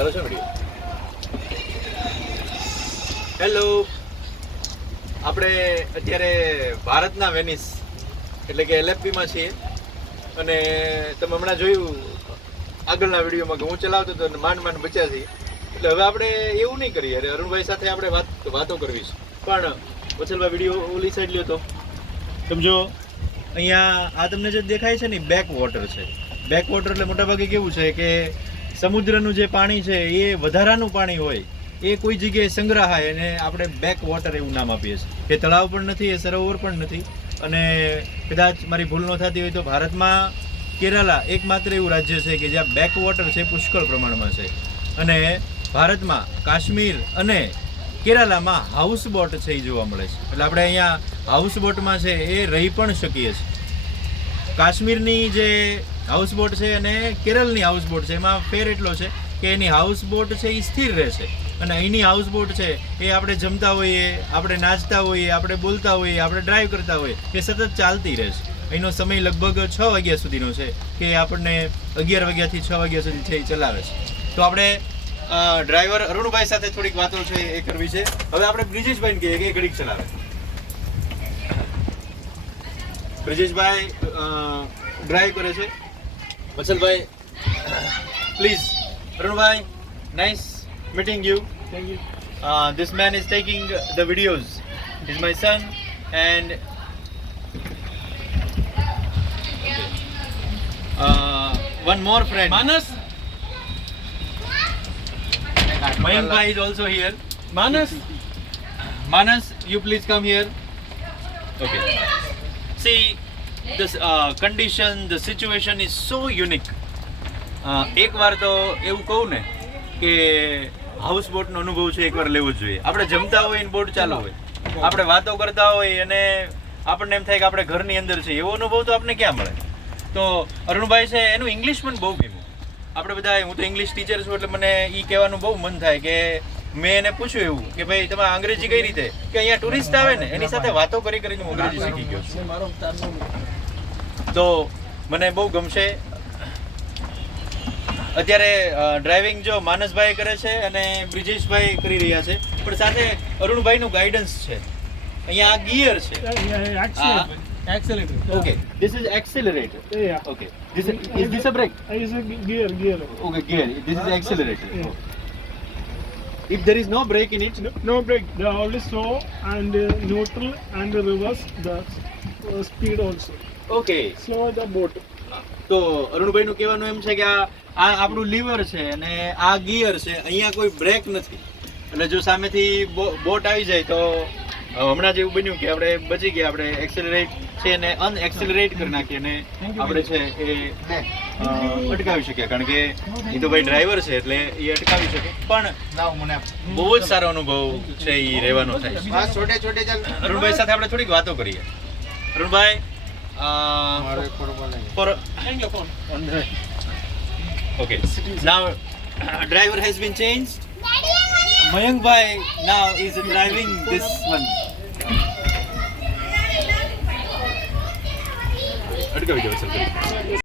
ચાલો છો video. Hello, આપણે અત્યારે ભારતના વેનિસ એટલે કે LFPમાં છીએ અને તમે હમણાં જોયું આગળના વિડીયોમાં કે હું ચલાવતો હતો અને માંડ બચ્યા છીએ. એટલે હવે આપણે એવું નહીં કરીએ. અરે અરુણભાઈ સાથે આપણે વાતો કરવી છે. પણ વછલભાઈ વિડીયો ઓલી સાઈડ લ્યો તો સમજો. અહીંયા આ તમને જે દેખાય છે ને બેક વોટર છે. બેક વોટર એટલે મોટાભાગે કેવું છે કે સમુદ્રનું જે પાણી છે એ વધારાનું પાણી હોય એ કોઈ જગ્યાએ સંગ્રહાય અને આપણે બેક વોટર એવું નામ આપીએ છીએ. એ તળાવ પણ નથી, એ સરોવર પણ નથી. અને કદાચ મારી ભૂલ ન થતી હોય તો ભારતમાં કેરાલા એકમાત્ર એવું રાજ્ય છે કે જ્યાં બેક વોટર છે પુષ્કળ પ્રમાણમાં છે. અને ભારતમાં કાશ્મીર અને કેરાલામાં હાઉસબોટ છે એ જોવા મળે છે. એટલે આપણે અહીંયા હાઉસબોટમાં છે એ રહી પણ શકીએ છીએ. કાશ્મીરની જે હાઉસબોટ છે અને કેરળની હાઉસબોટ છે એમાં ફેર એટલો છે કે એની હાઉસબોટ છે એ સ્થિર રહેશે અને અહીંની હાઉસબોટ છે એ આપણે જમતા હોઈએ, આપણે નાચતા હોઈએ, આપણે બોલતા હોઈએ, આપણે ડ્રાઈવ કરતા હોઈએ એ સતત ચાલતી રહેશે. અહીંનો સમય લગભગ 6 વાગ્યા સુધીનો છે કે આપણને 11 વાગ્યાથી 6 વાગ્યા સુધી છે એ ચલાવે છે. તો આપણે ડ્રાઈવર અરુણભાઈ સાથે થોડીક વાતો છે એ કરવી છે. હવે આપણે બ્રિજેશભાઈને કહીએ કે ઘડીક ચલાવે. બ્રિજેશભાઈ ડ્રાઈવ કરે છે. Vatsalbhai please. Arunbhai, nice meeting you. Thank you. This man is taking the videos. He's my son and one more friend. Manas. Mayank bhai is also here. Manas. Manas, you please come here. Okay. See, this condition, the situation is so unique. એક વાર તો એવું કહું ને કે હાઉસબોટનો અનુભવ છે એકવાર લેવો જ જોઈએ. આપણે જમતા હોય ને બોટ ચાલુ હોય, આપણે વાતો કરતા હોય અને આપણને એમ થાય કે આપણે ઘરની અંદર છે, એવો અનુભવ તો આપણને ક્યાં મળે. તો અરુણભાઈ છે એનું ઇંગ્લિશ પણ બહુ ગમ્યું. આપણે બધા, હું તો ઇંગ્લિશ ટીચર છું એટલે મને એ કહેવાનું બહુ મન થાય કે મેં એને પૂછ્યું એવું કે ભાઈ તમે અંગ્રેજી કઈ રીતે, કે અહીંયા ટુરિસ્ટ આવે ને એની સાથે વાતો કરીને હું અંગ્રેજી શીખી ગયો છું. તો મને બહુ ગમશે. અત્યારે ડ્રાઇવિંગ જો માનસભાઈ કરે છે અને બ્રિજેશભાઈ કરી રહ્યા છે, પણ સાથે અરુણભાઈનું ગાઈડન્સ છે. અહીંયા આ ગિયર છે. Accelerator. Okay, this is accelerator. Yeah. Okay, is this a brake? Is a gear. Okay, gear. This is accelerator. Yeah. If there is no brake in it, No brake. They are only slow and neutral and reverse the speed also. okay. Slow the boat. તો અરુણભાઈનું કહેવાનું એમ છે કે આ આપણું liver છે અને આ gear છે. અહીંયા કોઈ બ્રેક નથી. એટલે જો સામેથી બોટ આવી જાય તો હમણાં જ એવું બન્યું કે આપણે બચી ગયા. આપણે એક્સેલરેટ છે અને અનએક્સેલરેટ કરી નાખીએ અને આપણે છે એ અટકાવી શકીએ. કારણ કે એ તો ભાઈ ડ્રાઈવર છે એટલે એ અટકાવી શકે. પણ બહુ જ સારો અનુભવ છે એ રહેવાનો થાય છે. અરુણભાઈ સાથે આપણે થોડીક વાતો કરીએ. Arunbhai, for Hang your phone. okay, now driver has been changed. Mayank bhai now is driving this one. અટકાવી દો સર.